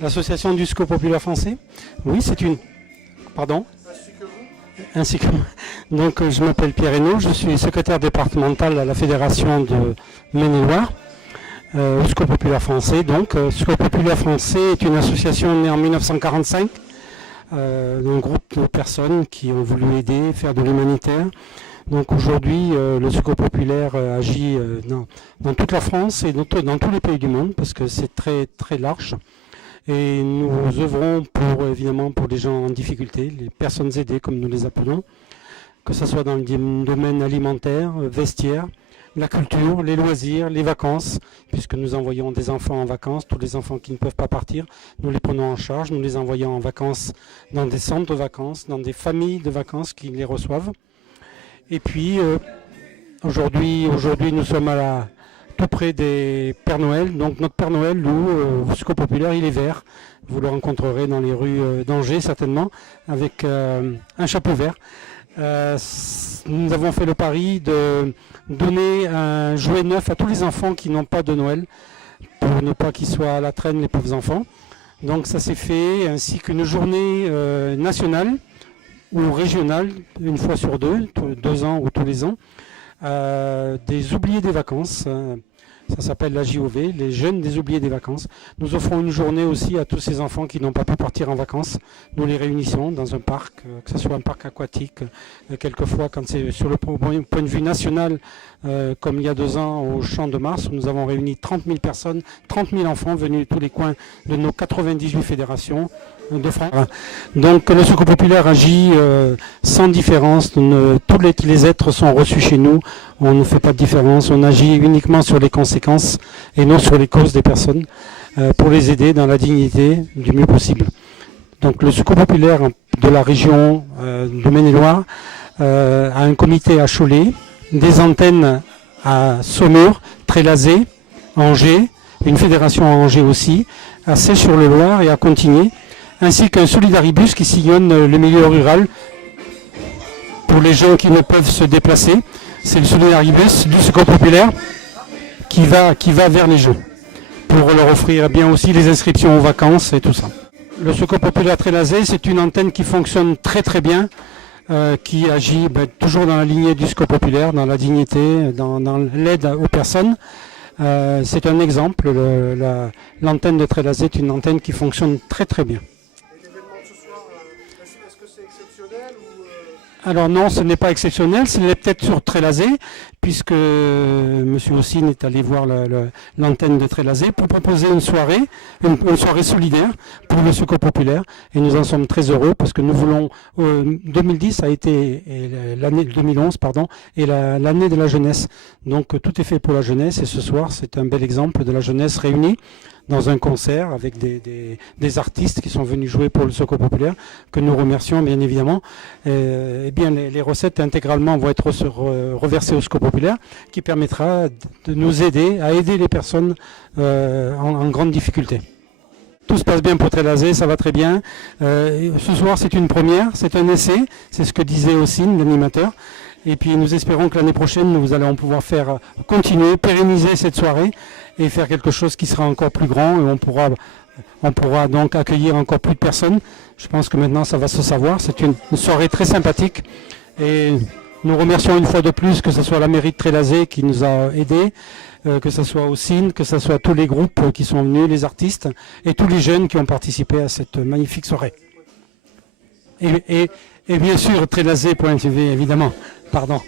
L'association du Secours populaire français. Oui, c'est une... Pardon. Ainsi que moi. Donc, je m'appelle Pierre Hainaut, je suis secrétaire départemental à la Fédération de Maine-et-Loire, au Secours populaire français. Donc, Secours populaire français est une association née en 1945, d'un groupe de personnes qui ont voulu aider, faire de l'humanitaire. Donc aujourd'hui, le Secours populaire agit dans toute la France et dans tous les pays du monde, parce que c'est très, très large. Et nous œuvrons évidemment pour les gens en difficulté, les personnes aidées comme nous les appelons, que ce soit dans le domaine alimentaire, vestiaire, la culture, les loisirs, les vacances, puisque nous envoyons des enfants en vacances, tous les enfants qui ne peuvent pas partir, nous les prenons en charge, nous les envoyons en vacances dans des centres de vacances, dans des familles de vacances qui les reçoivent. Et puis aujourd'hui nous sommes tout près des Pères Noël. Donc notre Père Noël, au Secours populaire, il est vert. Vous le rencontrerez dans les rues d'Angers certainement, avec un chapeau vert. Nous avons fait le pari de donner un jouet neuf à tous les enfants qui n'ont pas de Noël, pour ne pas qu'ils soient à la traîne, les pauvres enfants. Donc ça s'est fait, ainsi qu'une journée nationale ou régionale, une fois sur deux ans ou tous les ans, des oubliés des vacances. Ça s'appelle la JOV, les jeunes des oubliés des vacances. Nous offrons une journée aussi à tous ces enfants qui n'ont pas pu partir en vacances. Nous les réunissons dans un parc, que ce soit un parc aquatique. Quelquefois, quand c'est sur le point de vue national, comme il y a 2 ans au Champ de Mars, où nous avons réuni 30 000 personnes, 30 000 enfants venus de tous les coins de nos 98 fédérations de France. Donc le Secours populaire agit sans différence. Tous les êtres sont reçus chez nous. On ne fait pas de différence. On agit uniquement sur les conséquences et non sur les causes des personnes pour les aider dans la dignité du mieux possible. Donc le Secours populaire de la région de Maine-et-Loire a un comité à Cholet, des antennes à Saumur, Trélazé, Angers, une fédération à Angers aussi, à Sèche-sur-le-Loir et à Contigny, ainsi qu'un solidaribus qui sillonne le milieu rural pour les gens qui ne peuvent se déplacer. C'est le solidaribus du Secours populaire qui va vers les jeux pour leur offrir bien aussi les inscriptions aux vacances et tout ça. Le Secours populaire Trélazé, c'est une antenne qui fonctionne très très bien, qui agit toujours dans la lignée du Secours populaire, dans la dignité, dans l'aide aux personnes. C'est un exemple, l'antenne de Trélazé est une antenne qui fonctionne très très bien. Alors non, ce n'est pas exceptionnel, c'est peut-être sur Trélazé, puisque M. Haussine est allé voir l'antenne de Trélazé pour proposer une soirée solidaire pour le Secours populaire. Et nous en sommes très heureux parce que nous voulons, 2010 a été l'année 2011 pardon, et l'année de la jeunesse. Donc tout est fait pour la jeunesse et ce soir c'est un bel exemple de la jeunesse réunie dans un concert avec des artistes qui sont venus jouer pour le Secours populaire, que nous remercions bien évidemment. Et bien les recettes intégralement vont être reversées au Secours populaire, qui permettra de nous aider à aider les personnes en grande difficulté. Tout se passe bien pour Trélazé, ça va très bien. Ce soir c'est une première, c'est un essai, c'est ce que disait Haussine, l'animateur. Et puis nous espérons que l'année prochaine, nous allons pouvoir continuer, pérenniser cette soirée et faire quelque chose qui sera encore plus grand et on pourra donc accueillir encore plus de personnes. Je pense que maintenant ça va se savoir. C'est une soirée très sympathique et nous remercions une fois de plus que ce soit la mairie de Trélazé qui nous a aidés, que ce soit Haussine, que ce soit tous les groupes qui sont venus, les artistes et tous les jeunes qui ont participé à cette magnifique soirée. Et bien sûr Trélazé.tv évidemment. Pardon.